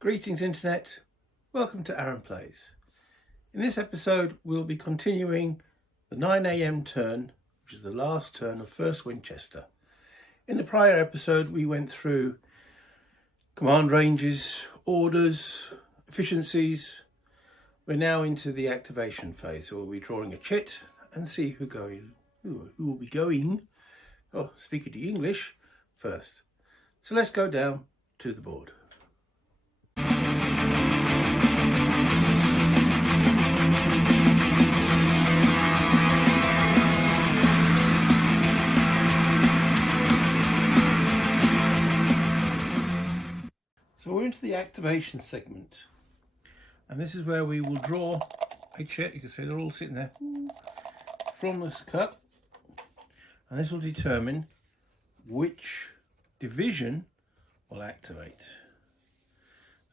Greetings Internet, welcome to Aaron Plays. In this episode we'll be continuing the 9 AM turn, which is the last turn of First Winchester. In the prior episode we went through command ranges, orders, efficiencies. We're now into the activation phase, so we'll be drawing a chit and see who will be going, speaking the English, first. So let's go down to the board. So we're into the activation segment, and this is where we will draw a chit. You can see they're all sitting there from this cup, and this will determine which division will activate.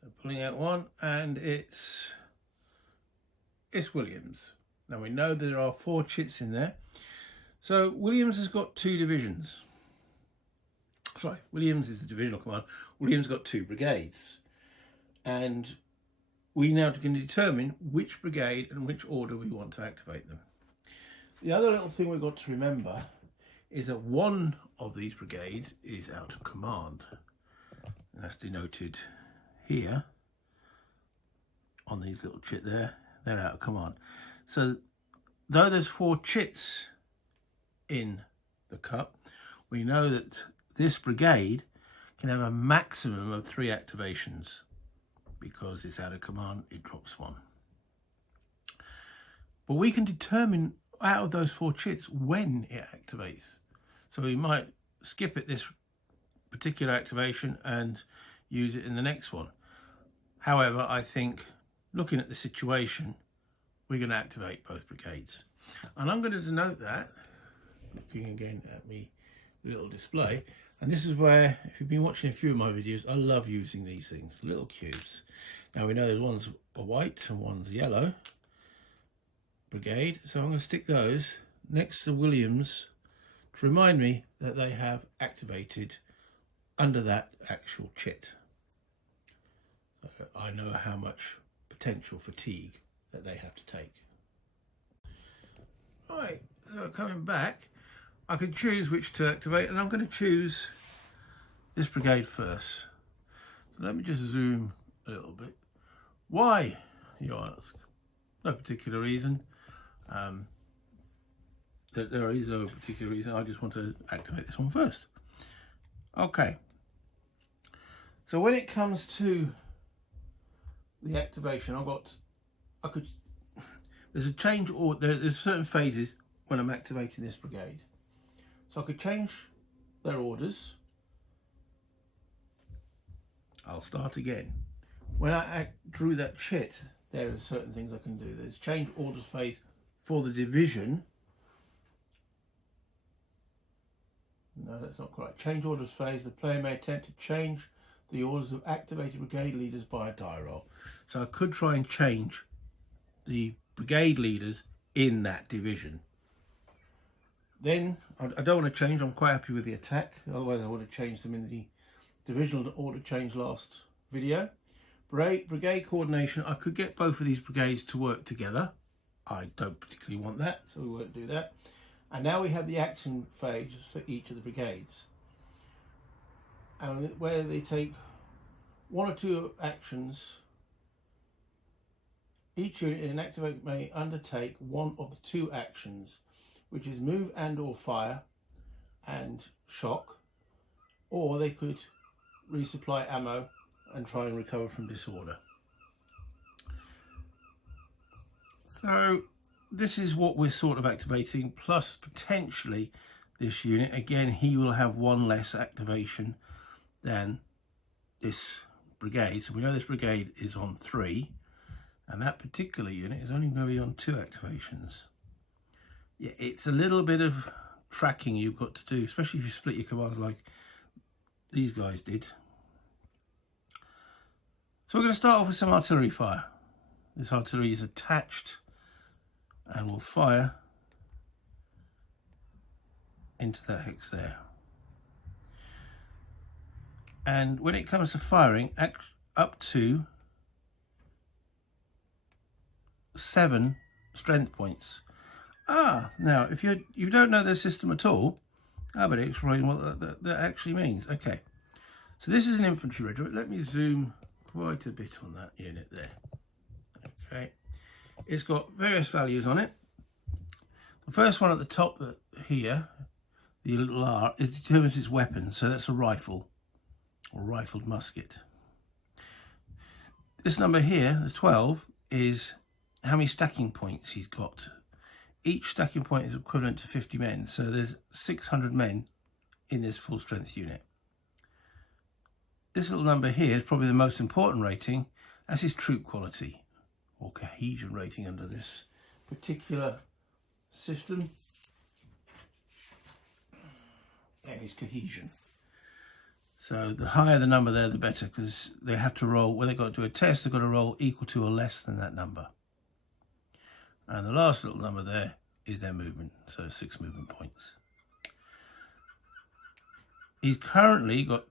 So pulling out one, and it's Williams. Now we know there are 4 chits in there, so Williams has got 2 divisions. Sorry, Williams is the divisional command. Williams got 2 brigades, and we now can determine which brigade and which order we want to activate them. The other little thing we've got to remember is that one of these brigades is out of command. That's denoted here on these little chit there. They're out of command. So though there's 4 chits in the cup, we know that this brigade can have a maximum of 3 activations. Because it's out of command, it drops 1. But we can determine out of those 4 chits when it activates. So we might skip at this particular activation and use it in the next one. However, I think looking at the situation, we're going to activate both brigades. And I'm going to denote that, looking again at my little display. And this is where, if you've been watching a few of my videos, I love using these things, little cubes. Now we know there's one's a white and one's yellow brigade, so I'm going to stick those next to Williams to remind me that they have activated under that actual chit. So I know how much potential fatigue that they have to take. Right, so coming back, I can choose which to activate, and I'm going to choose this brigade first. So let me just zoom a little bit. Why, you ask? No particular reason. There is no particular reason. I just want to activate this one first. Okay. So when it comes to the activation, there's a change, or there's certain phases when I'm activating this brigade. So I could change their orders. I'll start again. When I drew that chit, there are certain things I can do. There's change orders phase for the division. No, that's not correct. Change orders phase. The player may attempt to change the orders of activated brigade leaders by a die roll. So I could try and change the brigade leaders in that division. Then I don't want to change. I'm quite happy with the attack. Otherwise I would have changed them in the divisional order change last video. Brigade coordination. I could get both of these brigades to work together. I don't particularly want that, so we won't do that. And now we have the action phase for each of the brigades, and where they take 1 or 2 actions. Each unit in an activate may undertake one of the 2 actions, which is move and or fire and shock, or they could resupply ammo and try and recover from disorder. So this is what we're sort of activating, plus potentially this unit. Again, he will have 1 less activation than this brigade. So we know this brigade is on 3, and that particular unit is only going to be on 2 activations. Yeah, it's a little bit of tracking you've got to do, especially if you split your commands like these guys did. So we're going to start off with some artillery fire. This artillery is attached and will fire into that hex there. And when it comes to firing, up to 7 strength points. Now if you don't know this system at all, I better explain what that actually means. Okay, so this is an infantry regiment. Let me zoom quite a bit on that unit there. Okay, it's got various values on it. The first one at the top here, the little R, determines its weapon, so that's a rifle or rifled musket. This number here, the 12, is how many stacking points he's got. Each stacking point is equivalent to 50 men, so there's 600 men in this full strength unit. This little number here is probably the most important rating. That's his troop quality or cohesion rating under this particular system. There is cohesion. So the higher the number there, the better, because they have to roll, when they've got to do a test, they've got to roll equal to or less than that number. And the last little number there is their movement, so 6 movement points. He's currently got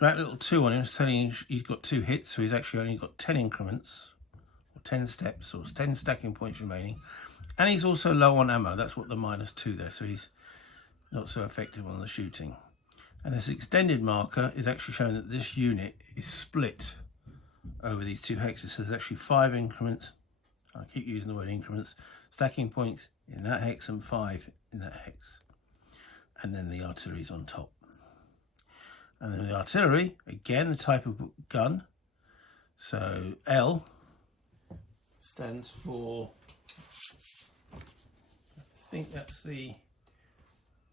that little 2 on him, is telling you he's got 2 hits, so he's actually only got 10 increments, or 10 steps, or 10 stacking points remaining. And he's also low on ammo, that's what the -2 there, so he's not so effective on the shooting. And this extended marker is actually showing that this unit is split over these 2 hexes, so there's actually 5 increments. I keep using the word increments, stacking points in that hex and 5 in that hex. And then the artillery's on top. And then the artillery, again, the type of gun. So L stands for, I think that's the,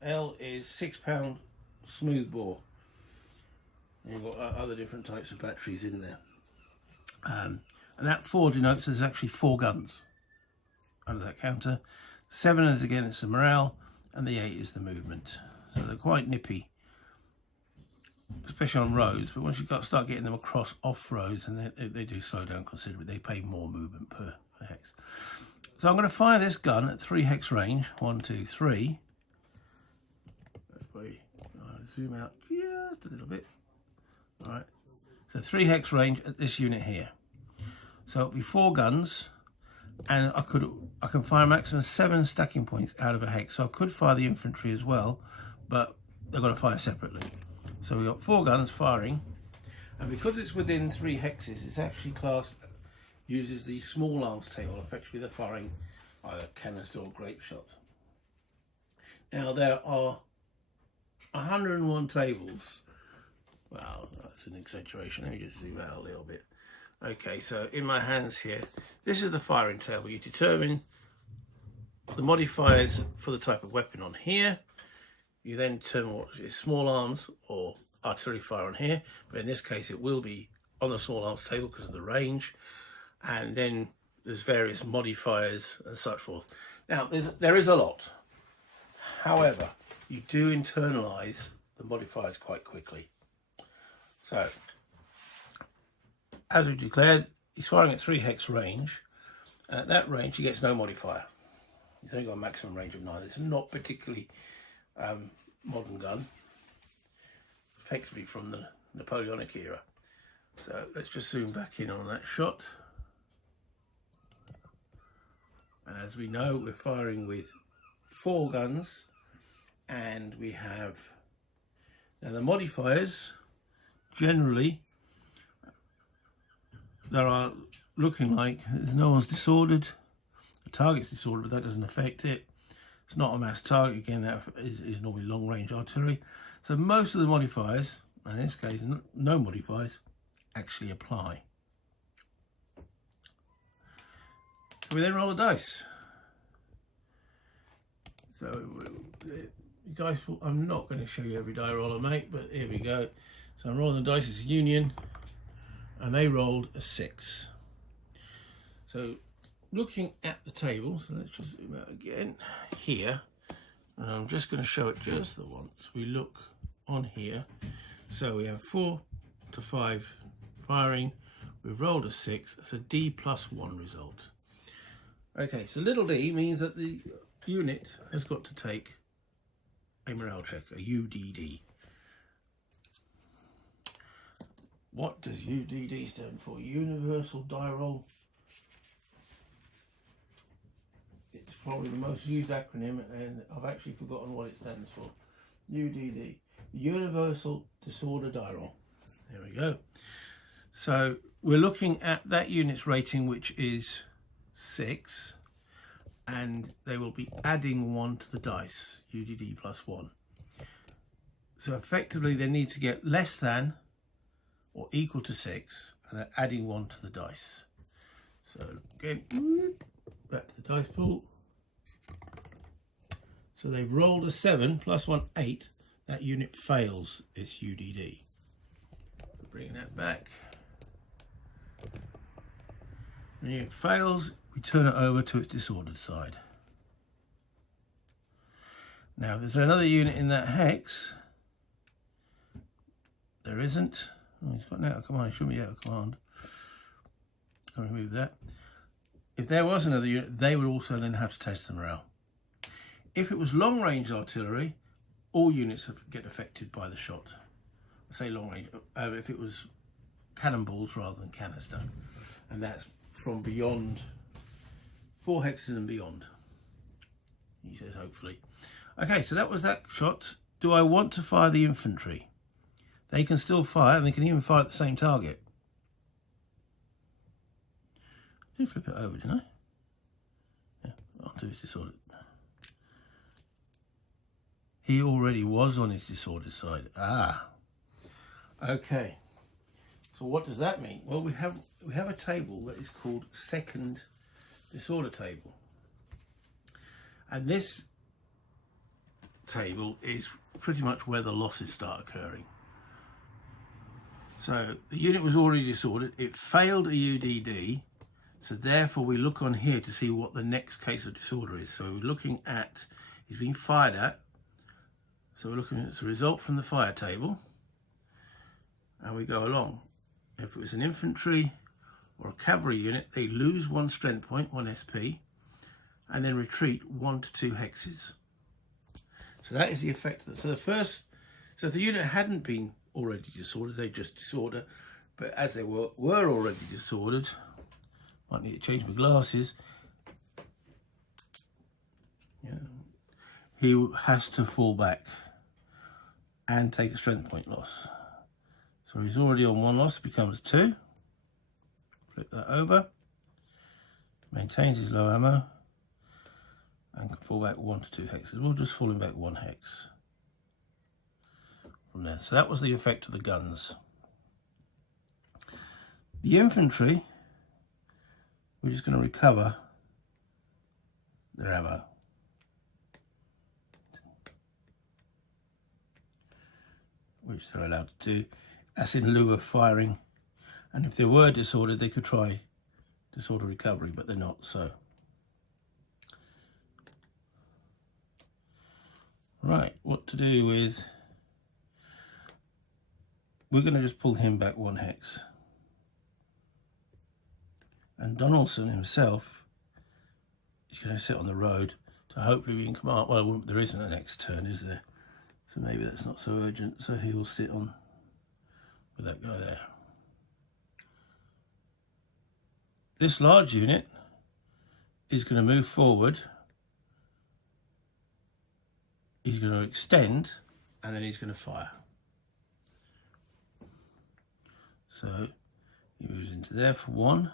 L is 6-pound smoothbore. You've got other different types of batteries in there. And that 4 denotes there's actually 4 guns under that counter. 7 is again, it's the morale, and the 8 is the movement. So they're quite nippy, especially on roads, but once you start getting them across off roads, and they do slow down considerably. They pay more movement per hex. So I'm going to fire this gun at 3 hex range. 1, 2, 3. Zoom out just a little bit. All right, so 3 hex range at this unit here. So it'll be 4 guns, and I can fire a maximum of 7 stacking points out of a hex. So I could fire the infantry as well, but they've got to fire separately. So we've got 4 guns firing, and because it's within 3 hexes, it's actually classed, uses the small arms table. Effectively, they're firing either canister or grape shot. Now there are 101 tables. Well, that's an exaggeration. Let me just zoom out a little bit. Okay, so in my hands here, this is the firing table. You determine the modifiers for the type of weapon on here. You then determine what is small arms or artillery fire on here, but in this case it will be on the small arms table because of the range. And then there's various modifiers and such forth. Now there is a lot. However, you do internalize the modifiers quite quickly. So, as we declared, he's firing at 3 hex range, and at that range he gets no modifier. He's only got a maximum range of 9. It's not particularly modern gun, effectively from the Napoleonic era. So let's just zoom back in on that shot. And as we know, we're firing with 4 guns, and we have, now the modifiers, generally, there are looking like no one's disordered. The target's disordered, but that doesn't affect it. It's not a mass target. Again, that is normally long range artillery. So most of the modifiers, and in this case no modifiers, actually apply. So we then roll a dice. So the dice, I'm not going to show you every die roll I make, but here we go. So I'm rolling the dice as a union, and they rolled a 6. So looking at the table, so let's just zoom out again here, and I'm just going to show it just the once. We look on here, so we have 4 to 5 firing, we've rolled a 6, that's a D+1 result. Okay, so little d means that the unit has got to take a morale check, a UDD. What does UDD stand for? Universal Die Roll. It's probably the most used acronym, and I've actually forgotten what it stands for. UDD, Universal Disorder Die Roll. There we go. So we're looking at that unit's rating, which is 6, and they will be adding 1 to the dice, UDD plus 1. So effectively they need to get less than or equal to 6, and they're adding 1 to the dice. So again, back to the dice pool. So they've rolled a 7 plus 1, 8. That unit fails its UDD. So bringing that back. When the unit fails, we turn it over to its disordered side. Now, is there another unit in that hex? There isn't. Oh, he's got an out of command. He shouldn't be out of command. I'll remove that. If there was another unit, they would also then have to test the morale. If it was long-range artillery, all units get affected by the shot. I say long-range. If it was cannonballs rather than canister, and that's from beyond 4 hexes and beyond. He says hopefully. Okay, so that was that shot. Do I want to fire the infantry? They can still fire, and they can even fire at the same target. I did flip it over, didn't I? Yeah, I'll do his disordered. He already was on his disordered side. Ah, okay. So what does that mean? Well, we have a table that is called second disorder table, and this table is pretty much where the losses start occurring. So the unit was already disordered, it failed a UDD, so therefore we look on here to see what the next case of disorder is. So we're looking at, he's being fired at, so we're looking at the result from the fire table, and we go along. If it was an infantry or a cavalry unit, they lose 1 strength point, 1 SP, and then retreat 1 to 2 hexes. So that is the effect of that. So if the unit hadn't been already disordered, they just disorder, but as they were already disordered, might need to change my glasses. Yeah, he has to fall back and take a strength point loss. So he's already on 1 loss, becomes 2. Flip that over, maintains his low ammo, and can fall back 1 to 2 hexes. We'll just fall him back 1 hex from there. So that was the effect of the guns. The infantry, we're just going to recover their ammo. Which they're allowed to do. That's in lieu of firing. And if they were disordered, they could try disorder recovery, but they're not, so. Right, what to do with... We're going to just pull him back 1 hex. And Donaldson himself is going to sit on the road to hopefully be in command. Well, there isn't a next turn, is there? So maybe that's not so urgent. So he will sit on with that guy there. This large unit is going to move forward. He's going to extend, and then he's going to fire. So he moves into there for 1,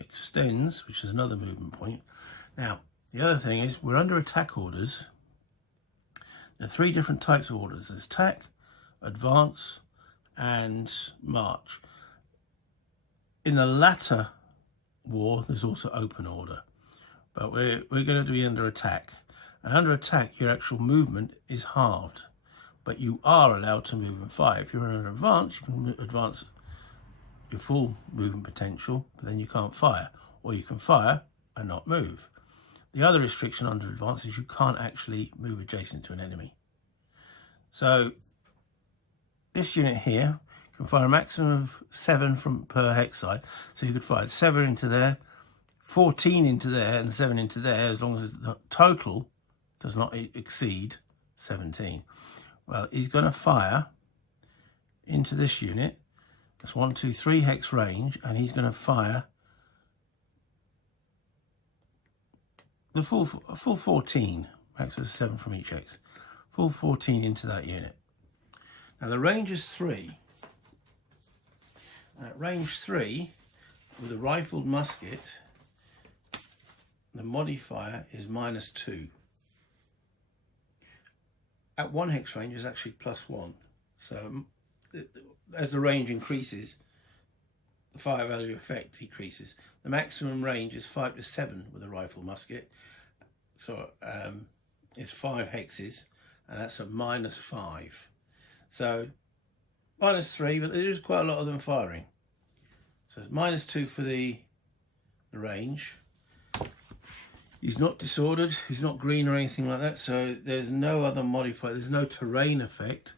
extends, which is another movement point. Now, the other thing is we're under attack orders. There are 3 different types of orders. There's attack, advance, and march. In the latter war, there's also open order, but we're going to be under attack. And under attack, your actual movement is halved, but you are allowed to move and fire. If you're under advance, you can advance your full movement potential, but then you can't fire, or you can fire and not move. The other restriction under advance is you can't actually move adjacent to an enemy. So this unit here can fire a maximum of 7 from per hex side. So you could fire 7 into there, 14 into there, and 7 into there, as long as the total does not exceed 17. Well, he's going to fire into this unit, That's 1, 2, 3 hex range, and he's going to fire the full 14. Max is 7 from each hex. Full 14 into that unit. Now the range is 3. At range 3, with a rifled musket, the modifier is -2. At 1 hex range is actually +1. So as the range increases, the fire value effect decreases. The maximum range is 5 to 7 with a rifle musket. So it's 5 hexes, and that's a -5. So -3, but there is quite a lot of them firing. So it's -2 for the range. He's not disordered, he's not green or anything like that, so there's no other modifier, there's no terrain effect.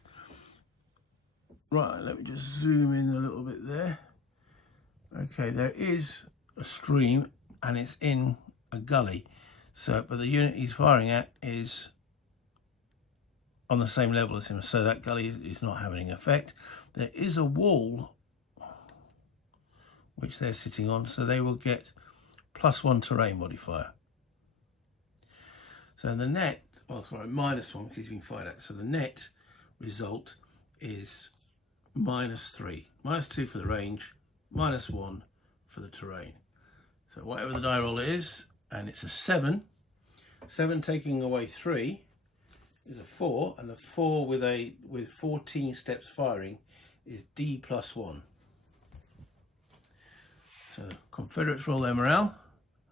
Right, let me just zoom in a little bit there. Okay, there is a stream and it's in a gully. So, but the unit he's firing at is on the same level as him, so that gully is not having an effect. There is a wall which they're sitting on, so they will get +1 terrain modifier. So the net, well, sorry, -1 because he's been fired at. So the net result is -3, -2 for the range, -1 for the terrain. So whatever the die roll is, and it's a 7. 7 taking away 3 is a 4, and the 4 with 14 steps firing is D +1. So the Confederates roll their morale,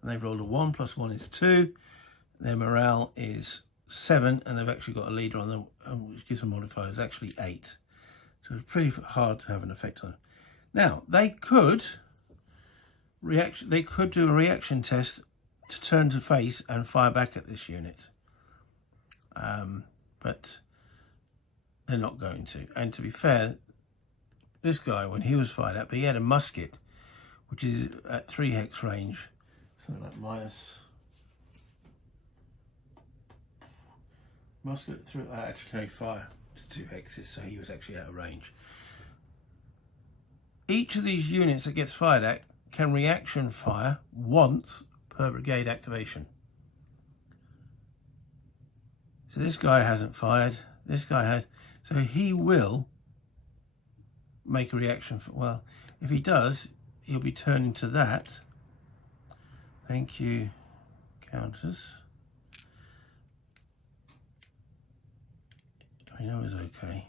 and they've rolled a 1 +1 is 2. Their morale is 7, and they've actually got a leader on them, which gives them modifiers actually 8. So it's pretty hard to have an effect on them. Now they could do a reaction test to turn to face and fire back at this unit, but they're not going to. And to be fair, this guy, when he was fired at, but he had a musket which is at 3 hex range, something like musket through actually carry fire to 2 hexes, so he was actually out of range. Each of these units that gets fired at can reaction fire once per brigade activation. So this guy hasn't fired, this guy has, so he will make a reaction. Well, if he does, he'll be turning to that. Thank you, counters. I know it's okay.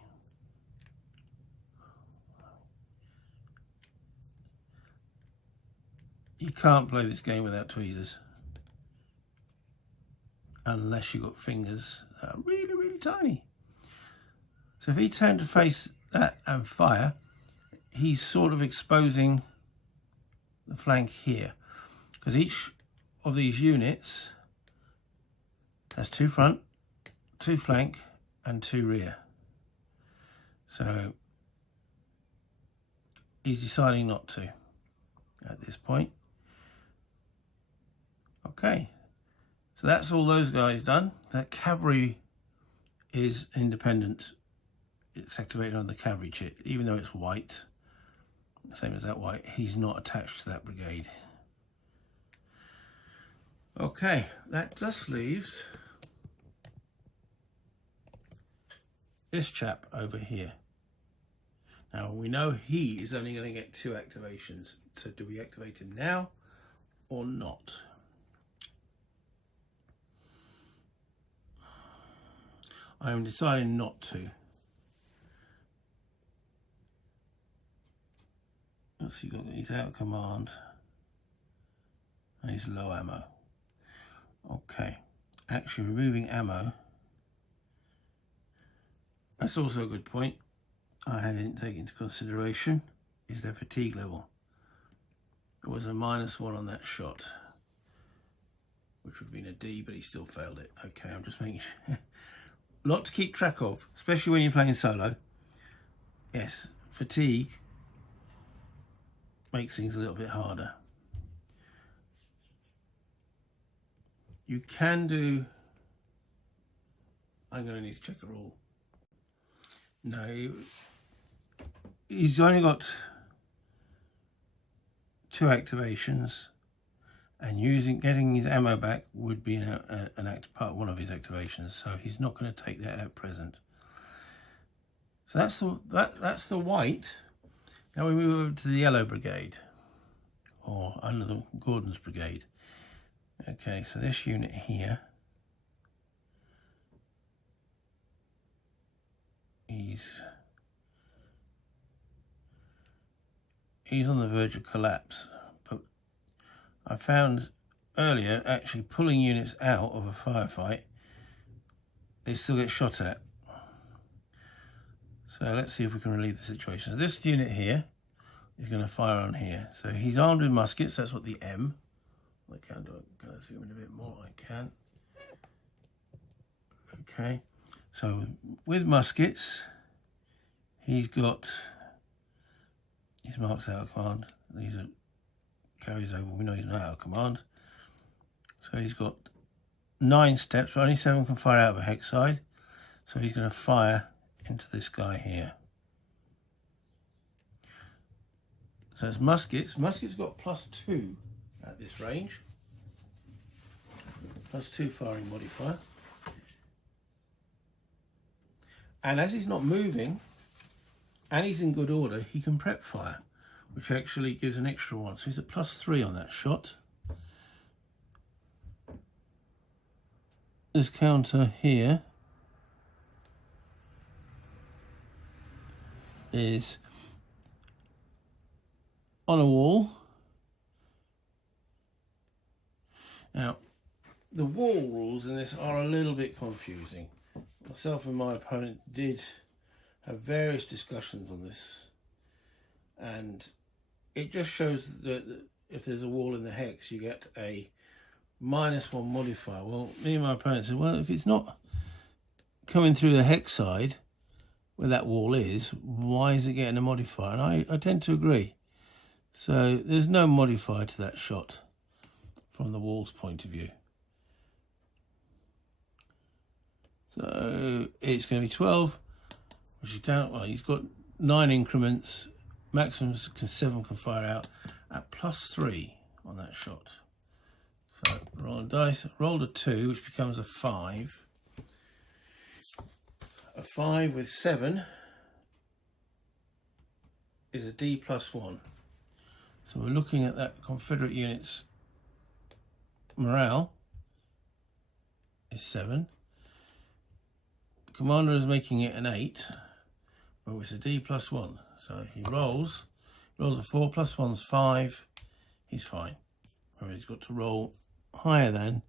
You can't play this game without tweezers, unless you've got fingers that are really, really tiny. So if he turned to face that and fire, he's sort of exposing the flank here, because each of these units has 2 front, 2 flank, and 2 rear. So he's deciding not to at this point. Okay, so that's all those guys done. That cavalry is independent. It's activated on the cavalry chit, even though it's white, same as that white. He's not attached to that brigade. Okay, that just leaves this chap over here. Now we know he is only going to get 2 activations, so do we activate him now or not? I am deciding not to. Let's see, he's out of command and he's low ammo. Okay, actually removing ammo, that's also a good point. I didn't take into consideration is their fatigue level. It was a -1 on that shot, which would have been a D, but he still failed it. Okay, I'm just making sure. A lot to keep track of, especially when you're playing solo. Yes, fatigue makes things a little bit harder. You can do, I'm going to need to check a rule. No, he's only got 2 activations, and getting his ammo back would be one of his activations, so he's not going to take that at present. So that's the white. Now we move over to the yellow brigade, or under the Gordon's brigade. Okay, so this unit here, he's on the verge of collapse, but I found earlier actually pulling units out of a firefight, they still get shot at. So let's see if we can relieve the situation. So this unit here is going to fire on here. So he's armed with muskets, that's what the M. I can do it. Can I zoom in a bit more? I can. Okay, so with muskets, he's got his marks out of command. These are carries over. We know he's not out of command. So he's got 9 steps, but only 7 can fire out of a hex side. So he's going to fire into this guy here. So it's muskets. Muskets got +2 at this range. +2 firing modifier. And as he's not moving, and he's in good order, he can prep fire, which actually gives an extra 1. So he's at +3 on that shot. This counter here is on a wall. Now, the wall rules in this are a little bit confusing. Myself and my opponent did have various discussions on this, and it just shows that if there's a wall in the hex, you get a -1 modifier. Well, me and my opponent said, well, if it's not coming through the hex side where that wall is, why is it getting a modifier? And I tend to agree. So there's no modifier to that shot from the wall's point of view. So it's going to be 12, which is down. Well, he's got 9 increments, maximum 7 can fire out at +3 on that shot. So rolling dice, rolled a 2, which becomes a 5. A 5 with 7 is a D +1. So we're looking at that Confederate unit's morale is 7. The commander is making it an 8, but it's a D +1. So he rolls a 4 +1's 5. He's fine. Or he's got to roll higher than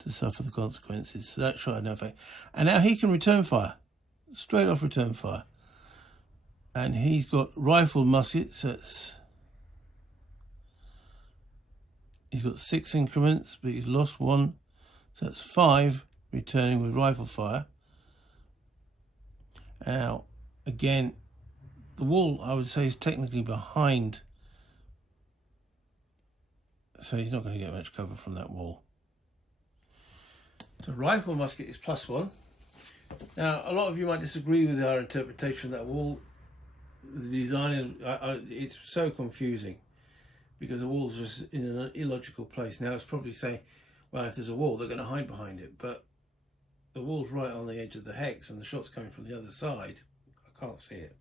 to suffer the consequences. So that shot had no effect. And now he can return fire, straight off return fire. And he's got rifled muskets. He's got 6 increments, but he's lost 1. So that's 5 returning with rifle fire. Now, again, the wall, I would say, is technically behind, so he's not going to get much cover from that wall. So rifle musket is +1. Now, a lot of you might disagree with our interpretation of that wall. The design, it's so confusing because the wall's just in an illogical place. Now, it's probably saying, well, if there's a wall, they're going to hide behind it, but the wall's right on the edge of the hex and the shot's coming from the other side. I can't see it.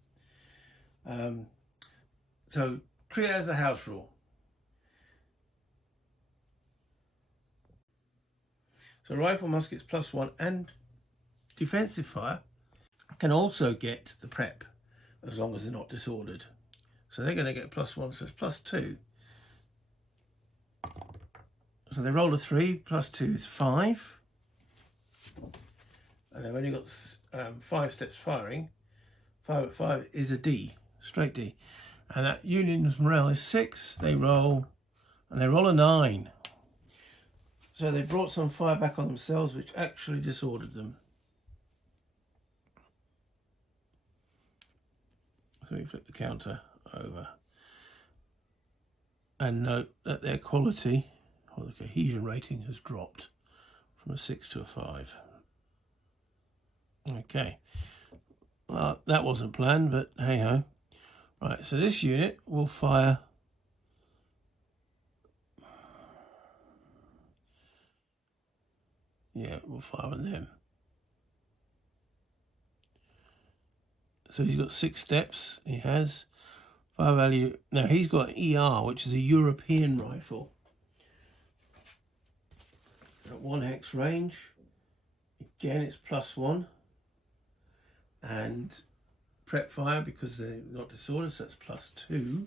So treat it as a house rule. So rifle muskets +1 and defensive fire can also get the prep as long as they're not disordered. So they're going to get +1, so it's +2. So they rolled a 3, +2 is 5. And they've only got 5 steps firing. 5 at 5 is a D, straight D. And that union's morale is 6. They roll, and they roll a 9. So they brought some fire back on themselves, which actually disordered them. So we flip the counter over. And note that their quality, or the cohesion rating, has dropped from a 6 to a 5. Okay, that wasn't planned, but hey ho. Right, so this unit will fire Yeah, we'll fire on them. So he's got 6 steps. He has fire value. Now he's got ER, which is a European rifle. At 1 hex range. Again, it's +1. And prep fire because they're not disordered, so that's +2.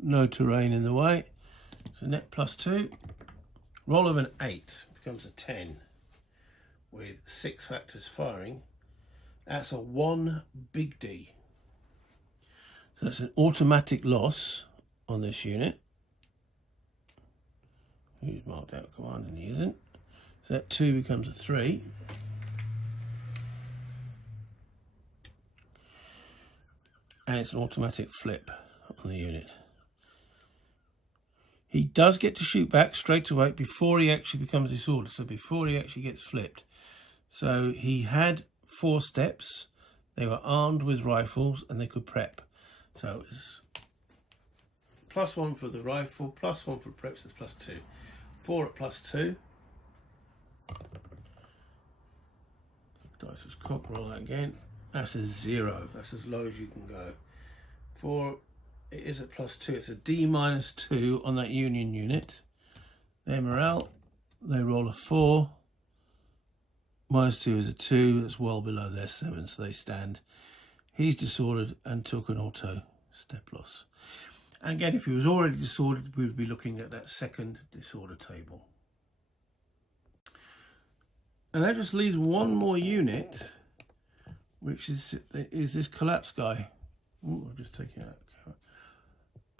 No terrain in the way. So net +2. Roll of an 8 becomes a 10 with 6 factors firing. That's a 1 big D. So that's an automatic loss on this unit. He's marked out command and he isn't. So that 2 becomes a 3. And it's an automatic flip on the unit. He does get to shoot back straight away before he actually becomes disordered, so before he actually gets flipped. So he had 4 steps, they were armed with rifles and they could prep. So it's +1 for the rifle, +1 for prep, so it's +2. 4 at +2. Dice was cocked, roll that again. That's a 0, that's as low as you can go. 4, it is at +2, it's a D-2 on that Union unit. Their morale, they roll a 4. -2 is a 2, that's well below their 7, so they stand. He's disordered and took an auto step loss. And again, if he was already disordered, we would be looking at that second disorder table. And that just leaves one more unit, which is this collapse guy. Ooh, I'll just take it out.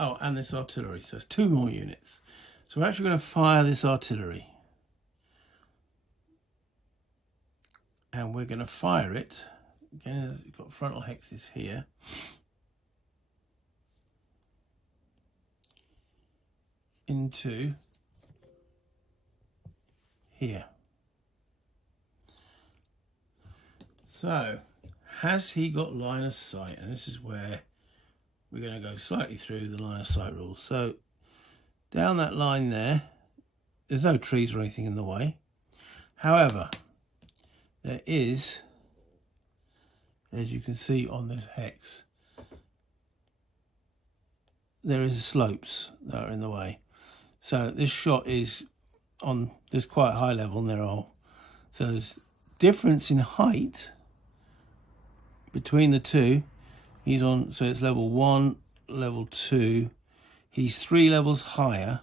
Oh, and this artillery. So it's 2 more units. So we're actually going to fire this artillery. And we're going to fire it. Again, you've got frontal hexes here. Into here. So, has he got line of sight? And this is where we're going to go slightly through the line of sight rules. So, down that line there, there's no trees or anything in the way. However, there is, as you can see on this hex, there is slopes that are in the way. So this shot is on this quite high level, and so there's difference in height between the two. He's on, so it's level 1, level 2. He's 3 levels higher,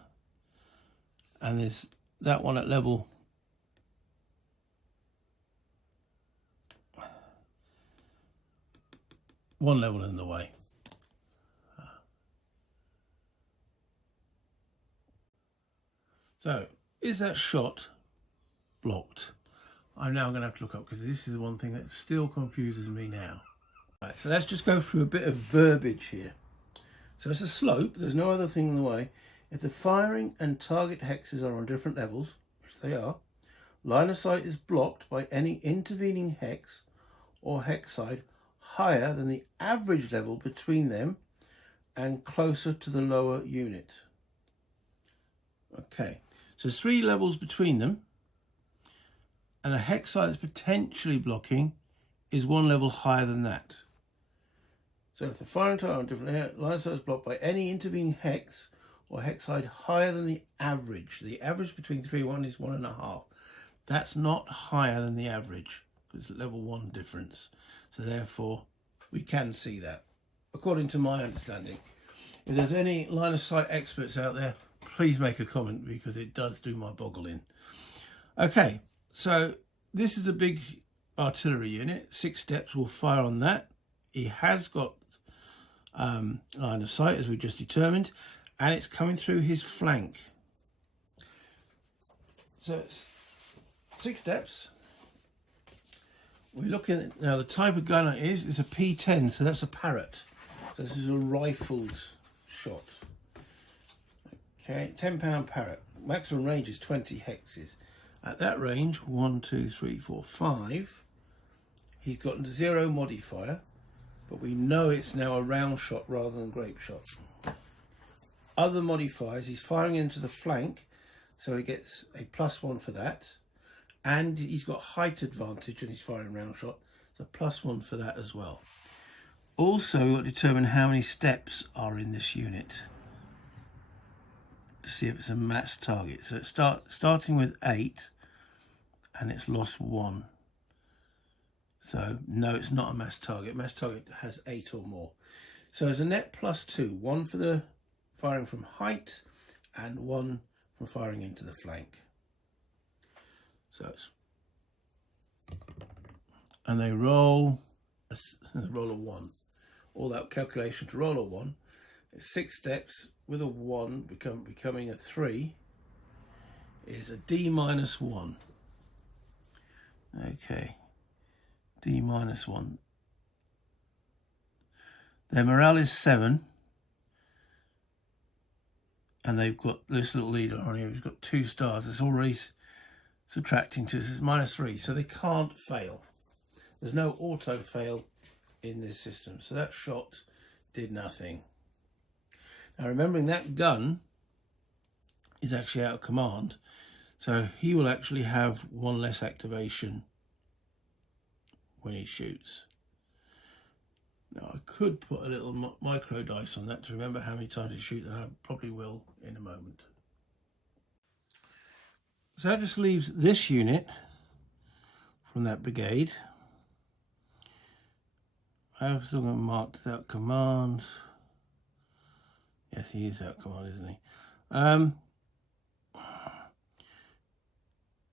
and there's that one at level 1 level in the way. So, is that shot blocked? I'm now going to have to look up, because this is the one thing that still confuses me now. Right, so let's just go through a bit of verbiage here. So it's a slope, there's no other thing in the way. If the firing and target hexes are on different levels, which they are, line of sight is blocked by any intervening hex or hex side higher than the average level between them and closer to the lower unit. Okay, so 3 levels between them, and a hex side that's potentially blocking is 1 level higher than that. So if the firing target on different line of sight is blocked by any intervening hex or hex side higher than the average between 3 and 1 is 1.5. That's not higher than the average, because it's level 1 difference. So therefore, we can see that, according to my understanding. If there's any line of sight experts out there, please make a comment, because it does do my boggle in. Okay, so this is a big artillery unit. 6 steps will fire on that. He has got line of sight, as we just determined, and it's coming through his flank. So it's 6 steps. We're looking at, now the type of gun it is a P10, so that's a Parrot. So this is a rifled shot. Okay, £10 Parrot. Maximum range is 20 hexes. At that range, 1, 2, 3, 4, 5, he's got 0 modifier, but we know it's now a round shot rather than grape shot. other modifiers, he's firing into the flank, so he gets a +1 for that, and he's got height advantage and he's firing round shot, so +1 for that as well. Also, we've got to determine how many steps are in this unit to see if it's a mass target. So it's starting with 8 and it's lost 1. So no, it's not a mass target. Mass target has 8 or more. So it's a net +2, 1 for the firing from height and 1 from firing into the flank. So it's, and they roll a 1. All that calculation to roll a 1. It's 6 steps with a 1 becoming a 3 is a D-1. Okay, D-1. Their morale is 7, and they've got this little leader on here who's got 2 stars. It's already subtracting 2, so it's -3, so they can't fail. There's no auto fail in this system, so that shot did nothing. Now, remembering that gun is actually out of command, so he will actually have 1 less activation when he shoots. Now, I could put a little micro dice on that to remember how many times he shoots, and I probably will in a moment. So that just leaves this unit from that brigade. I've still got marked out command. Yes, he is out command, isn't he?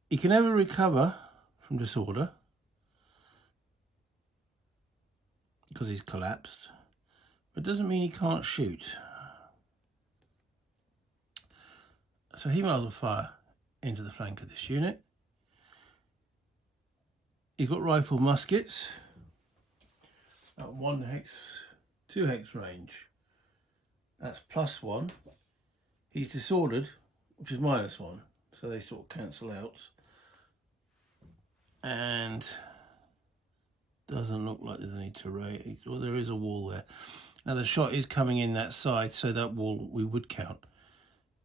He can never recover from disorder because he's collapsed, but it doesn't mean he can't shoot. So he might as well fire into the flank of this unit. He's got rifle muskets at 1 hex, 2 hex range. That's +1. He's disordered, which is -1, so they sort of cancel out. And doesn't look like there's any terrain. Well, there is a wall there. Now the shot is coming in that side, so that wall we would count.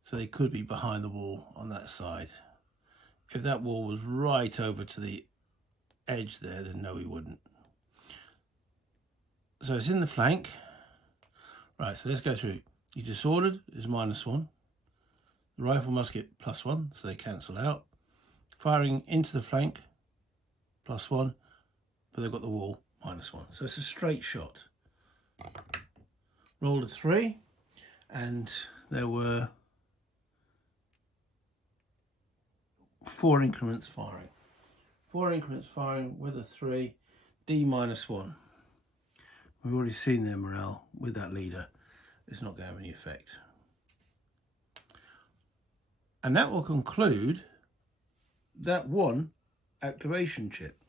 So they could be behind the wall on that side. If that wall was right over to the edge there, then no, we wouldn't. So it's in the flank. Right, so let's go through. He's disordered is -1. The rifle musket +1, so they cancel out. Firing into the flank +1, but they've got the wall -1. So it's a straight shot. Rolled a 3, and there were 4 increments firing. 4 increments firing with a 3, D-1. We've already seen their morale with that leader. It's not going to have any effect. And that will conclude that 1 activation chip.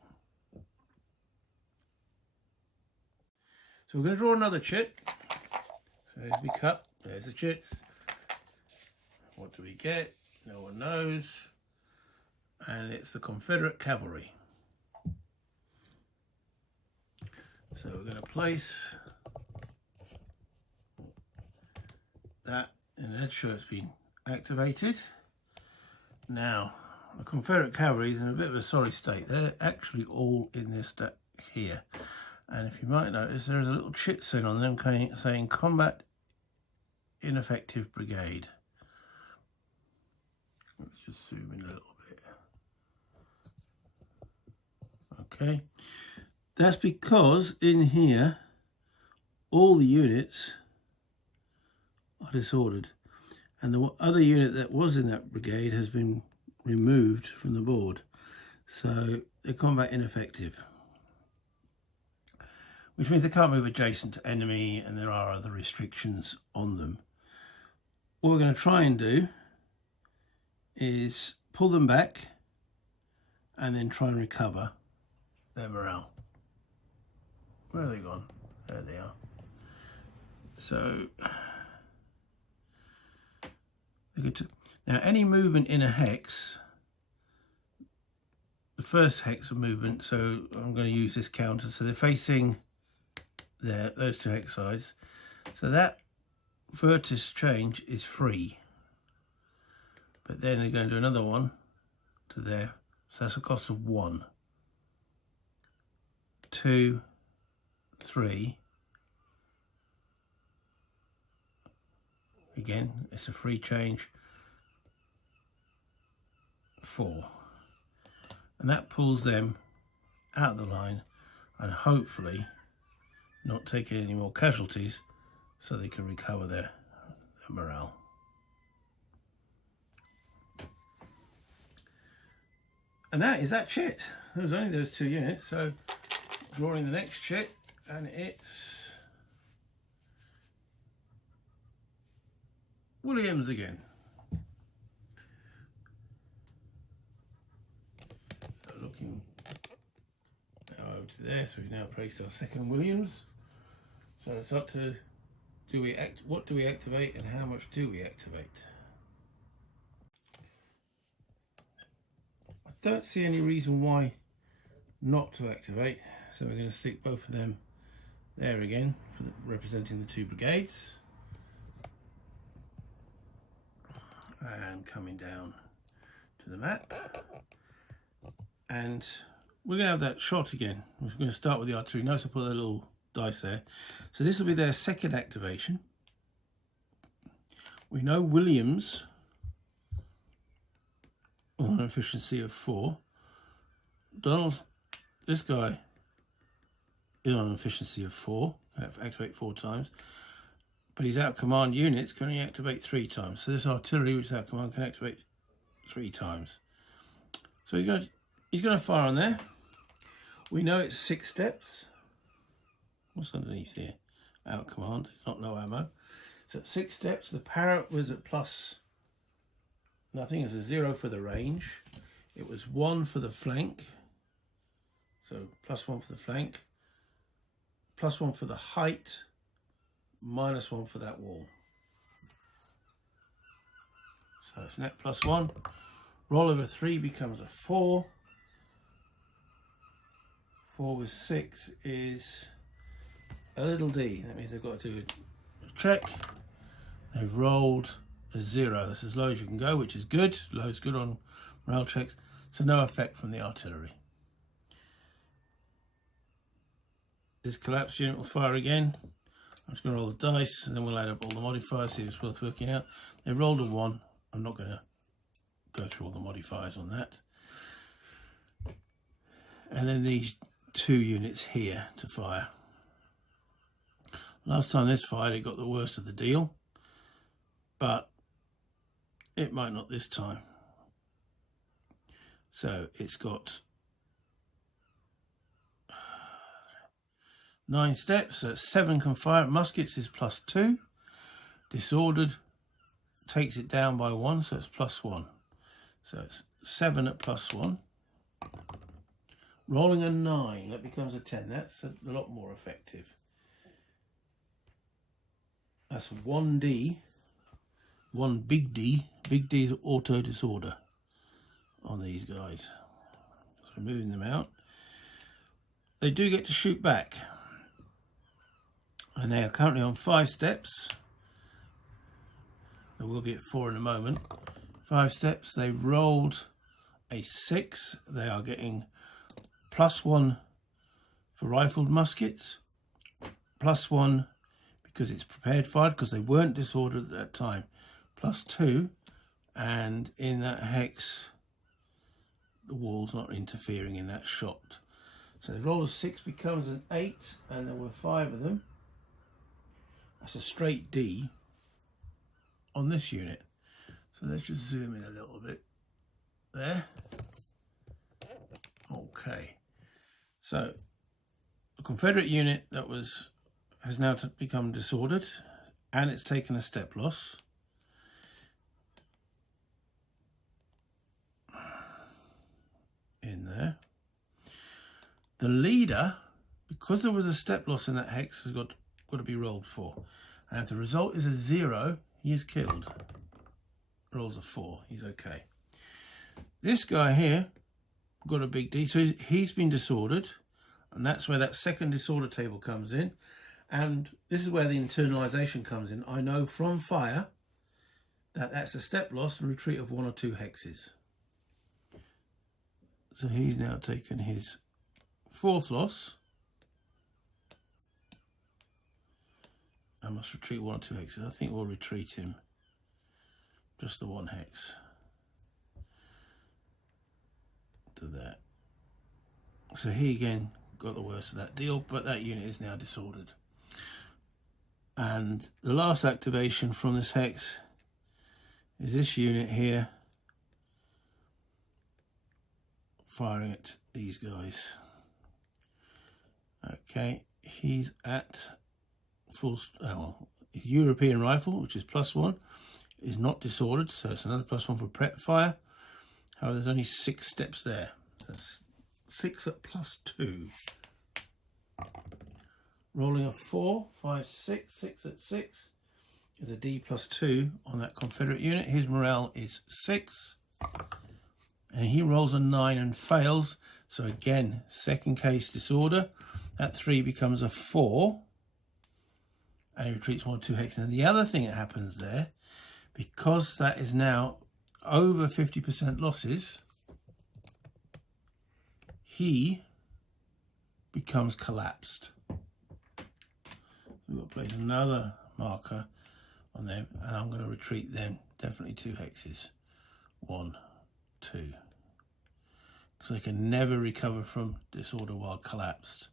So we're going to draw another chip. So there's the cup, there's the chips. What do we get? No one knows. And it's the Confederate cavalry. So we're going to place that in there to show it's been activated. Now, the Confederate cavalry is in a bit of a sorry state. They're actually all in this deck here. And if you might notice, there's a little chit sign on them saying Combat Ineffective Brigade. Let's just zoom in a little bit. Okay. That's because in here, all the units are disordered. And the other unit that was in that brigade has been removed from the board. So they're combat ineffective, which means they can't move adjacent to enemy, and there are other restrictions on them. What we're going to try and do is pull them back and then try and recover their morale. Where are they gone? There they are. So now any movement in a hex, the first hex of movement, so I'm going to use this counter, so they're facing there, those 2 hex sides, so that vertex change is free, but then they're going to do another one to there, so that's a cost of 1, 2, 3. Again, it's a free change, 4, and that pulls them out of the line and hopefully not taking any more casualties, so they can recover their morale. And that is that chit. There was only those 2 units, so drawing the next chit, and it's Williams again. So looking now over to there, so we've now placed our second Williams. So it's up to what do we activate and how much do we activate? I don't see any reason why not to activate, so we're going to stick both of them there again for representing the 2 brigades, and coming down to the map, and we're going to have that shot again. We're going to start with the artillery. Notice I put a little dice there, so this will be their second activation. We know Williams on an efficiency of 4. Donald, this guy is on an efficiency of 4, can activate 4 times, but his out command units can only activate 3 times. So this artillery, which is out command, can activate 3 times. So he's going to fire on there. We know it's 6 steps. What's underneath here? Out command, it's not no ammo. So 6 steps. The parrot was at plus nothing. It's a 0 for the range. It was 1 for the flank. So +1 for the flank. +1 for the height. -1 for that wall. So it's net +1. Roll over 3 becomes a 4. 4 with 6 is a little d. That means they've got to do a check. They've rolled a 0. That's as low as you can go, which is good. Low is good on morale checks. So no effect from the artillery. This collapsed unit will fire again. I'm just going to roll the dice and then we'll add up all the modifiers, see if it's worth working out. They rolled a 1. I'm not going to go through all the modifiers on that. And then these 2 units here to fire. Last time this fired, it got the worst of the deal, but it might not this time. So it's got 9 steps, so 7 can fire. Muskets is +2. Disordered takes it down by 1, so it's +1. So it's 7 at +1. Rolling a 9, that becomes a 10. That's a lot more effective. That's 1D, 1 big D. Big D is auto disorder on these guys. So moving them out. They do get to shoot back. And they are currently on 5 steps. They will be at 4 in a moment. 5 steps. They rolled a 6. They are getting +1 for rifled muskets. +1 because it's prepared fire, because they weren't disordered at that time. +2, and in that hex, the wall's not interfering in that shot. So the roll of 6 becomes an 8, and there were 5 of them. That's a straight D on this unit. So let's just zoom in a little bit there. Okay. So the Confederate unit that has now become disordered, and it's taken a step loss. In there. The leader, because there was a step loss in that hex, has got to be rolled 4. And if the result is a 0, he is killed. Rolls a 4, he's okay. This guy here got a big D, so he's been disordered, and that's where that second disorder table comes in. And this is where the internalisation comes in. I know from fire that that's a step loss and retreat of 1 or 2 hexes. So he's now taken his 4th loss. I must retreat 1 or 2 hexes. I think we'll retreat him just the 1 hex to that. So he again got the worst of that deal, but that unit is now disordered. And the last activation from this hex is this unit here firing at these guys. Okay, he's at full, European rifle, which is +1, is not disordered, so it's another +1 for prep fire. However, there's only 6 steps there, so that's 6 at +2. Rolling a 4, 5, 6, 6 at 6 is a D +2 on that Confederate unit. His morale is 6, and he rolls a 9 and fails. So again, second case disorder. That 3 becomes a 4, and he retreats 1 or 2 hexes. And the other thing that happens there, because that is now over 50% losses, he becomes collapsed. We've got to place another marker on them, and I'm going to retreat them definitely 2 hexes. 1, 2. Because they can never recover from disorder while collapsed.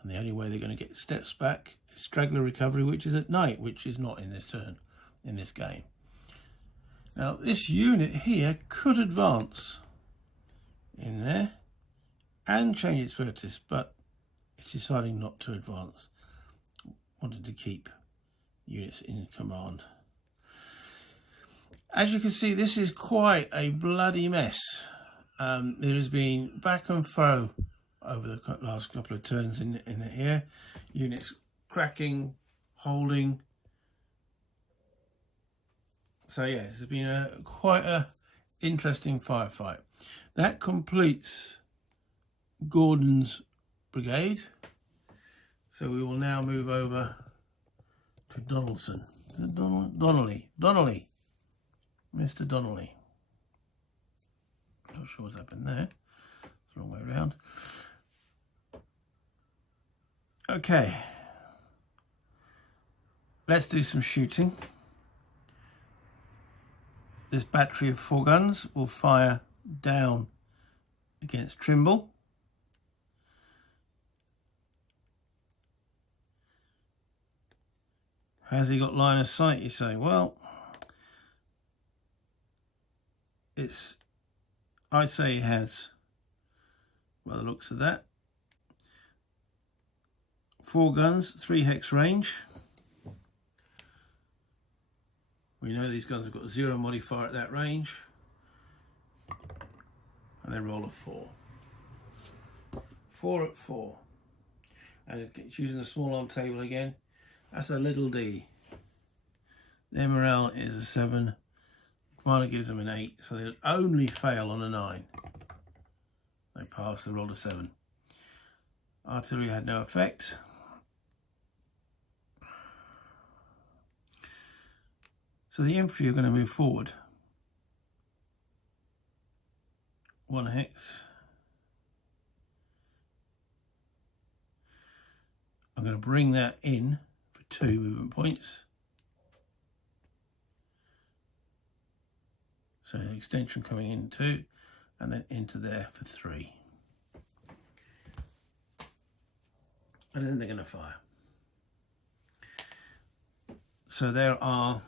And the only way they're going to get steps back is straggler recovery, which is at night, which is not in this turn, in this game. Now, this unit here could advance in there and change its vertice, but it's deciding not to advance. Wanted to keep units in command. As you can see, this is quite a bloody mess. There has been back and fro over the last couple of turns in here. Units cracking, holding. So yeah, it's been quite a interesting firefight. That completes Gordon's brigade. So we will now move over to Donaldson. Donnelly. Mr. Donnelly. Not sure what's happened there. It's the wrong way around. Okay. Let's do some shooting. This battery of 4 guns will fire down against Trimble. Has he got line of sight, you say? Well, I'd say he has, by the looks of that. 4 guns, 3 hex range. We know these guns have got 0 modifier at that range. And they roll a 4. 4 at 4. And it's using the small arm table again. That's a little D. Their morale is a 7. Commander gives them an 8, so they'll only fail on a 9. They pass, they roll a 7. Artillery had no effect. So the infantry are going to move forward. 1 hex. I'm going to bring that in for 2 movement points. So an extension coming in 2, and then into there for 3. And then they're going to fire. So there are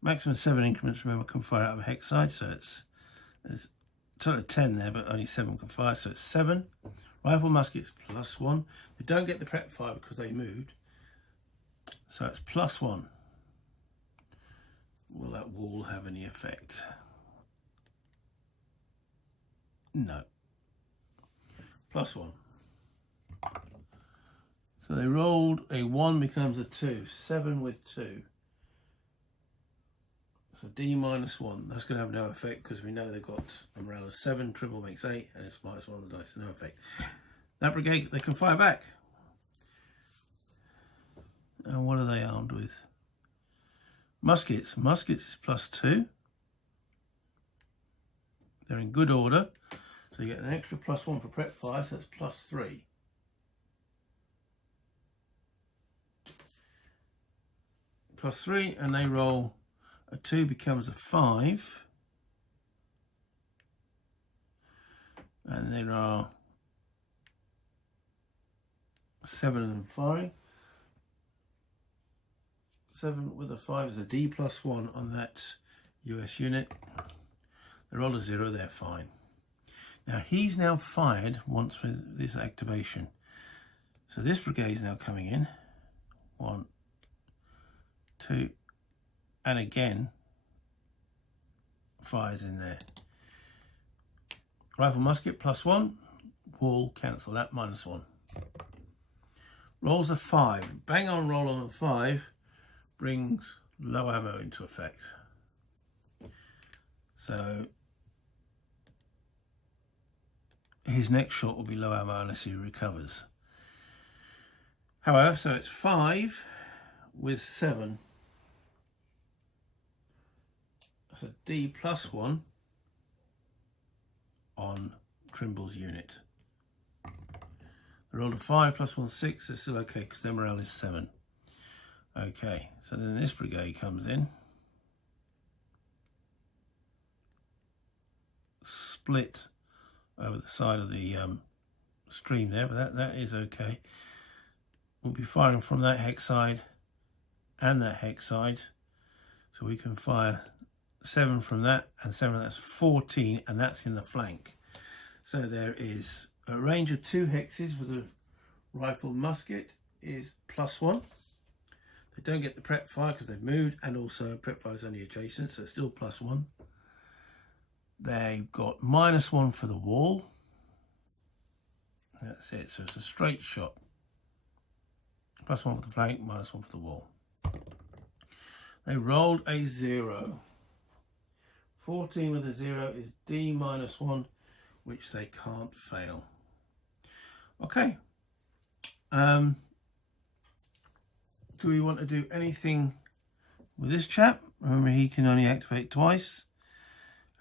maximum 7 increments, remember, can fire out of a hex side, so there's a total of 10 there, but only 7 can fire, so it's 7. Rifle muskets +1. They don't get the prep fire because they moved, so it's +1. Will that wall have any effect? No. +1. So they rolled a 1 becomes a 2. 7 with 2. So D -1. That's going to have no effect because we know they've got a morale of 7. Triple makes 8, and it's -1 on the dice. No effect. That brigade, they can fire back. what are they armed with? Muskets. Muskets is +2. They're in good order. So you get an extra +1 for prep fire, so that's +3. +3, and they roll a 2 becomes a 5. And there are 7 and firing. 7 with a 5 is a D +1 on that US unit. They roll a 0, they're fine. Now he's now fired once for this activation. So this brigade is now coming in. 1, 2, and again fires in there. Rifle musket +1, wall, cancel that, -1. Rolls a 5, bang on roll on a 5, brings low ammo into effect. So his next shot will be low ammo unless he recovers. However, so it's 5 with 7. That's a D +1 on Trimble's unit. I rolled a 5 +1, 6. They're still okay because their morale is 7. Okay, so then this brigade comes in. Split over the side of the stream there, but that is okay. We'll be firing from that hex side and that hex side, so we can fire 7 from that and 7, that's 14, and that's in the flank. So there is a range of 2 hexes with a rifle musket is +1. They don't get the prep fire because they've moved, and also prep fire is only adjacent, so it's still +1. They've got -1 for the wall. That's it, so it's a straight shot. +1 for the flank, -1 for the wall. They rolled a 0. 14 with a 0 is D -1, which they can't fail. Okay. Do we want to do anything with this chap? Remember, he can only activate twice,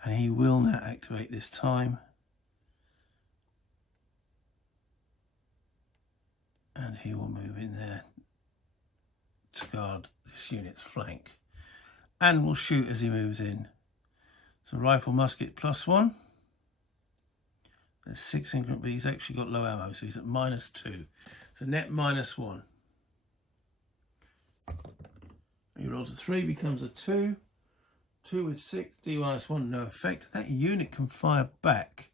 and he will now activate this time. And he will move in there to guard this unit's flank, and will shoot as he moves in. So rifle musket +1. There's 6 increment, but he's actually got low ammo, so he's at -2. So net -1. He rolls a 3, becomes a 2. 2 with 6, D -1, no effect. That unit can fire back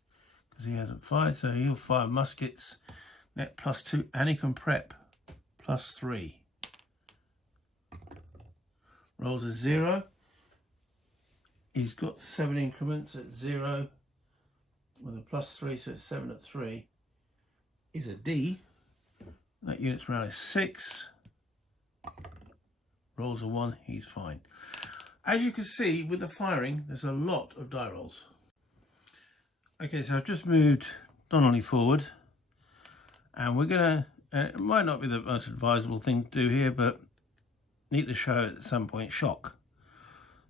because he hasn't fired, so he'll fire muskets, net +2, and he can prep +3. Rolls a 0. He's got 7 increments at 0 with a +3, so it's 7 at 3. Is a D. That unit's morale is 6. Rolls a 1, he's fine. As you can see with the firing, there's a lot of die rolls. Okay, so I've just moved Donnelly forward, and we're gonna, it might not be the most advisable thing to do here, but need to show at some point shock.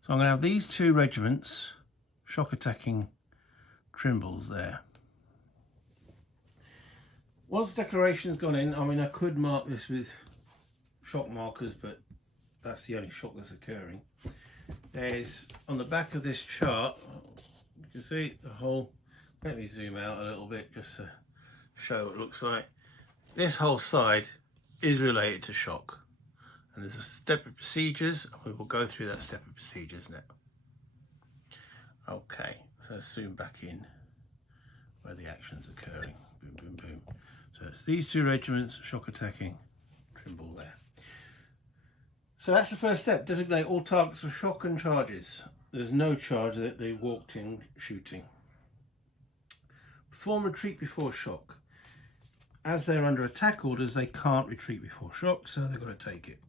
So I'm gonna have these 2 regiments shock attacking Trimbles there. Once declaration's gone in, I mean, I could mark this with shock markers, but that's the only shock that's occurring. There's, on the back of this chart, you can see the whole, let me zoom out a little bit just to show what it looks like. This whole side is related to shock, and there's a step of procedures, and we will go through that step of procedures now. Okay, so let's zoom back in where the action's occurring. Boom, boom, boom. So it's these 2 regiments shock attacking Trimble there. So that's the first step. Designate all targets for shock and charges. There's no charge that they walked in shooting. Perform retreat before shock. As they're under attack orders, they can't retreat before shock, so they've got to take it.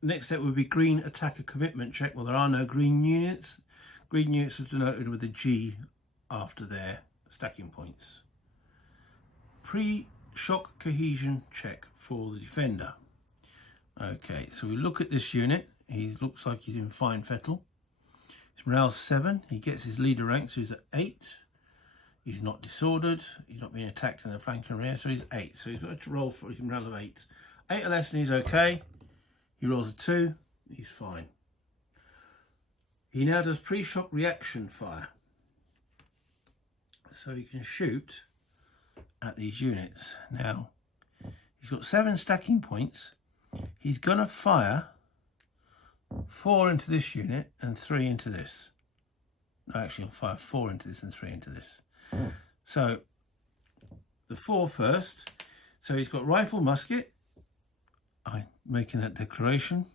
Next step would be green attacker commitment check. Well, there are no green units. Green units are denoted with a G after their stacking points. Pre-shock cohesion check for the defender. Okay, so we look at this unit. He looks like he's in fine fettle. His morale's 7. He gets his leader rank, so he's at 8. He's not disordered. He's not being attacked in the flank and rear, so he's 8. So he's got to roll for his morale of 8. 8 or less and he's okay. He rolls a 2. He's fine. He now does pre-shock reaction fire. So he can shoot at these units. Now, he's got 7 stacking points. He's going to fire 4 into this unit and 3 into this. No, actually, I'll fire 4 into this and 3 into this. So, the 4 first. So he's got rifle, musket. I'm making that declaration.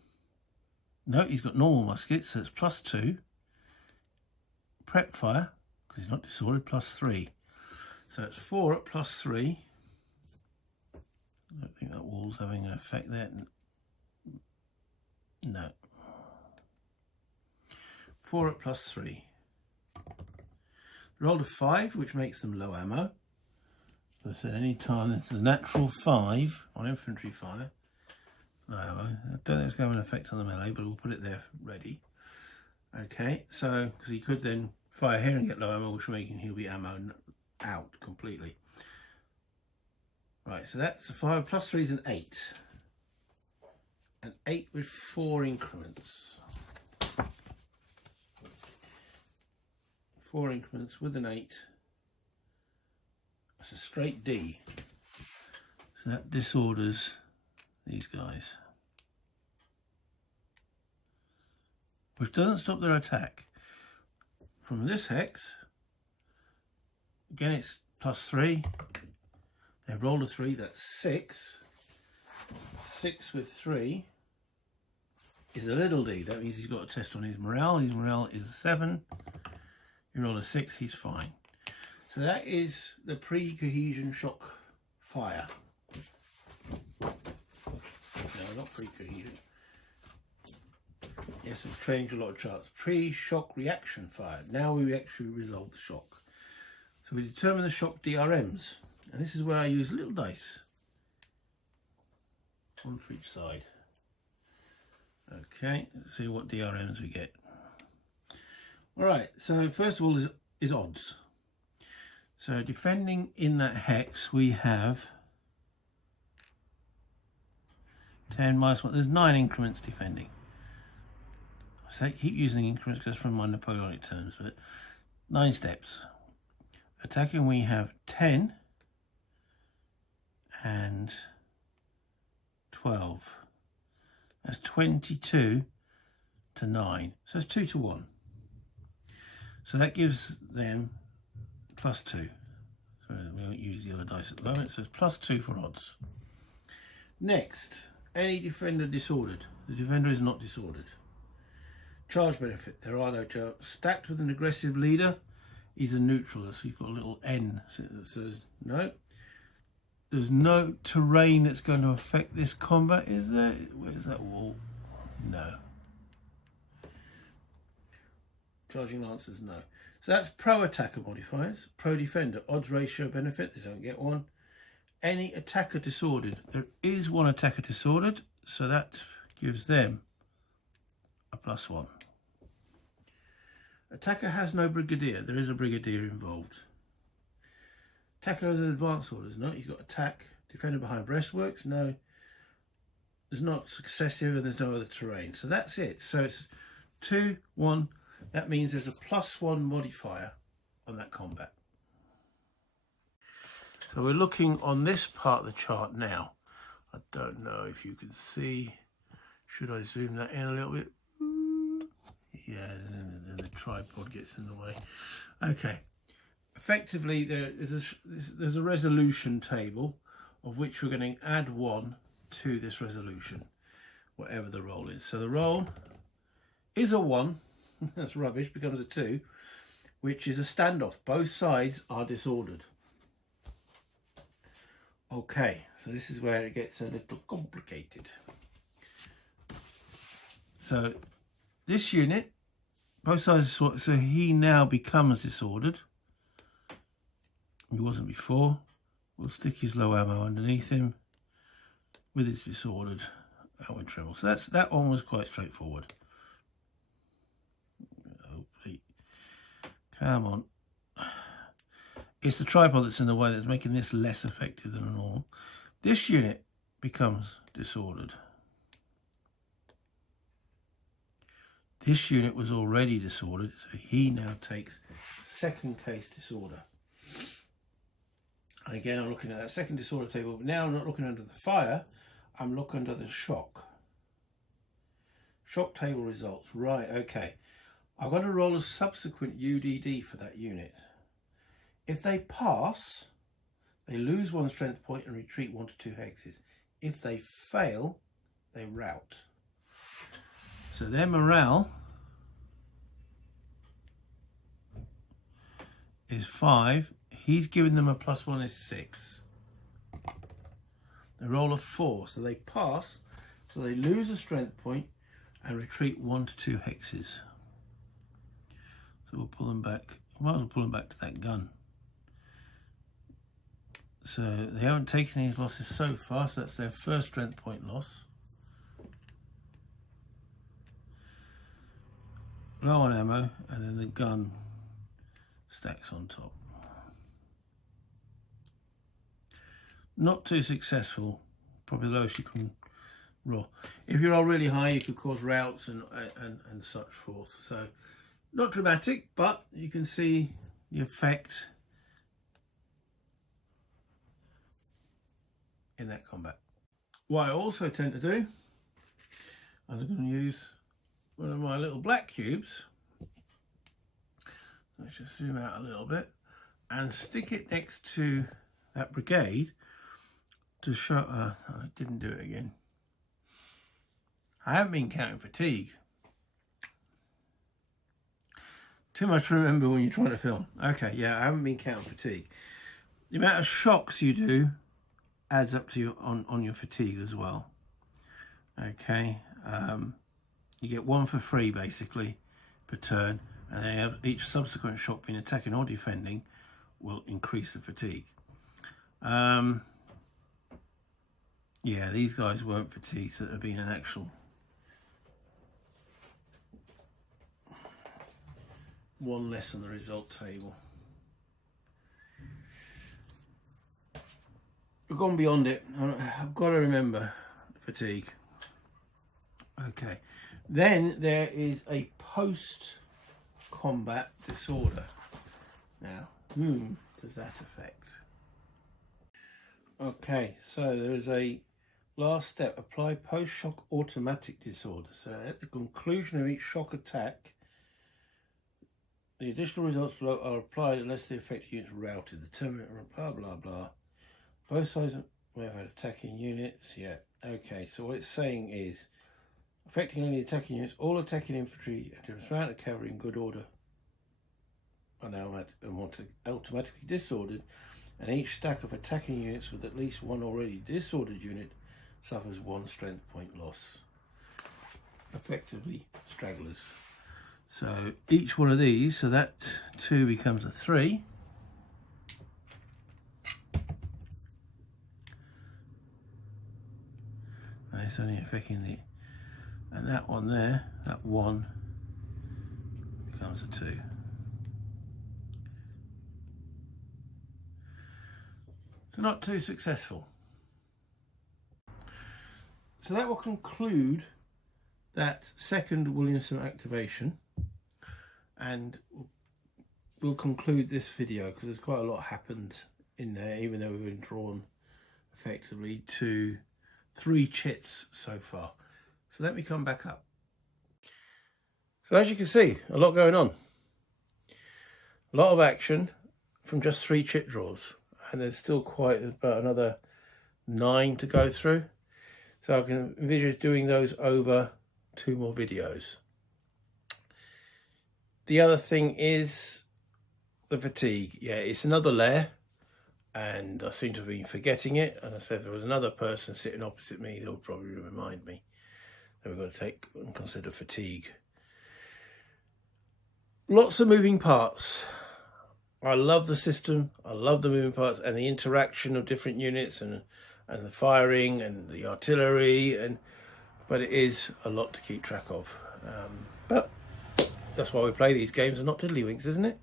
No, he's got normal musket, so it's +2. Prep fire, because he's not disordered, +3. So it's 4 at +3. I don't think that wall's having an effect there. No. 4 at +3. Rolled a 5, which makes them low ammo. As I said, any time it's a natural 5 on infantry fire, low ammo. I don't think it's going to have an effect on the melee, but we'll put it there ready. Okay, so because he could then fire here and get low ammo, which will make him he'll be ammo out completely. Right, so that's a 5 +3 is an 8. An 8 with 4 increments. 4 increments with an 8. That's a straight D. So that disorders these guys. Which doesn't stop their attack. From this hex, again it's +3. They've rolled a 3, that's 6. 6 with 3 is a little d. That means he's got a test on his morale. His morale is 7. He rolled a 6, he's fine. So that is the pre-cohesion shock fire. No, not pre-cohesion. Yes, I've changed a lot of charts. Pre-shock reaction fire. Now we actually resolve the shock. So we determine the shock DRMs. And this is where I use little dice. One for each side. Okay, let's see what DRMs we get. Alright, so first of all is odds. So defending in that hex we have 10 minus 1. There's 9 increments defending. I keep using increments because from my Napoleonic terms, but 9 steps. Attacking we have 10 and 12. That's 22 to 9. So it's 2 to 1. So that gives them +2. So we won't use the other dice at the moment. So it's +2 for odds. Next, any defender disordered. The defender is not disordered. Charge benefit. There are no charge. Stacked with an aggressive leader, he's a neutral. So you've got a little N that says no. There's no terrain that's going to affect this combat, is there? Where's that wall? No. Charging lancers, no. So that's pro attacker modifiers. Pro defender, odds ratio benefit, they don't get one. Any attacker disordered. There is one attacker disordered, so that gives them a +1. Attacker has no brigadier. There is a brigadier involved. Attacker has an advanced orders. No, he's got attack. Defender behind breastworks. No. There's not successive and there's no other terrain. So that's it. So it's 2, 1. That means there's a +1 modifier on that combat. So we're looking on this part of the chart now. I don't know if you can see. Should I zoom that in a little bit? Yeah, then the tripod gets in the way. Okay. Effectively, there's a resolution table of which we're going to add 1 to this resolution, whatever the roll is. So the roll is a 1. That's rubbish, becomes a 2, which is a standoff. Both sides are disordered. Okay, so this is where it gets a little complicated. So this unit, both sides are disordered, so he now becomes disordered. He wasn't before. We'll stick his low ammo underneath him. with its disordered Elwyn Tremel. So that one was quite straightforward. Hopefully. Come on. It's the tripod that's in the way that's making this less effective than normal. This unit becomes disordered. This unit was already disordered, so he now takes second case disorder. And again, I'm looking at that second disorder table, but now I'm not looking under the fire, I'm looking under the shock. Shock table results, right, okay. I've got to roll a subsequent UDD for that unit. If they pass, they lose 1 strength point and retreat 1 to 2 hexes. If they fail, they rout. So their morale is 5. He's giving them a +1 is 6. They roll a 4, so they pass. So they lose a strength point and retreat 1 to 2 hexes. So we'll pull them back. We might as well pull them back to that gun. So they haven't taken any losses so far, so that's their first strength point loss. Low on ammo, and then the gun stacks on top. Not too successful, probably the lowest you can roll. If you roll really high, you could cause routs and such forth. So not dramatic, but you can see the effect in that combat. What I also tend to do, I'm going to use one of my little black cubes. Let's just zoom out a little bit and stick it next to that brigade to show. I didn't do it again. I haven't been counting fatigue. Too much to remember when you're trying to film. Okay, yeah, I haven't been counting fatigue. The amount of shocks you do adds up to you on your fatigue as well. Okay, you get 1 for free basically per turn, and then each subsequent shock, being attacking or defending, will increase the fatigue. Yeah, these guys weren't fatigued, so it would have been an actual 1 less on the result table. We've gone beyond it. I've got to remember fatigue. Okay, then there is a post-combat disorder. Now, whom does that affect? Okay, so there is a last step: apply post-shock automatic disorder. So at the conclusion of each shock attack, the additional results below are applied unless the affected unit is routed. The terminator, blah blah blah. Both sides may have had attacking units. Yeah, okay, so what it's saying is affecting only attacking units, all attacking infantry and amount of cavalry in good order are now automatically disordered, and each stack of attacking units with at least 1 already disordered unit suffers 1 strength point loss. Effectively stragglers. So each one of these, so that 2 becomes a 3. And it's only affecting the, and that one there, that 1 becomes a 2. So not too successful. So that will conclude that second Williamson activation, and we'll conclude this video because there's quite a lot happened in there, even though we've been drawn effectively to 3 chits so far. So let me come back up. So as you can see, a lot going on. A lot of action from just 3 chit draws. And there's still quite about another 9 to go through. So I can envisage doing those over 2 more videos. The other thing is the fatigue. Yeah, it's another layer, and I seem to have been forgetting it. And I said, if there was another person sitting opposite me, they'll probably remind me that we've got to take and consider fatigue. Lots of moving parts. I love the system. I love the moving parts and the interaction of different units and and the firing and the artillery, but it is a lot to keep track of. But that's why we play these games and not tiddlywinks, isn't it?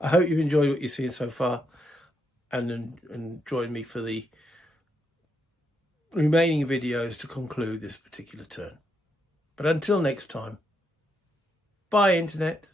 I hope you've enjoyed what you've seen so far and join me for the remaining videos to conclude this particular turn. But until next time, bye Internet.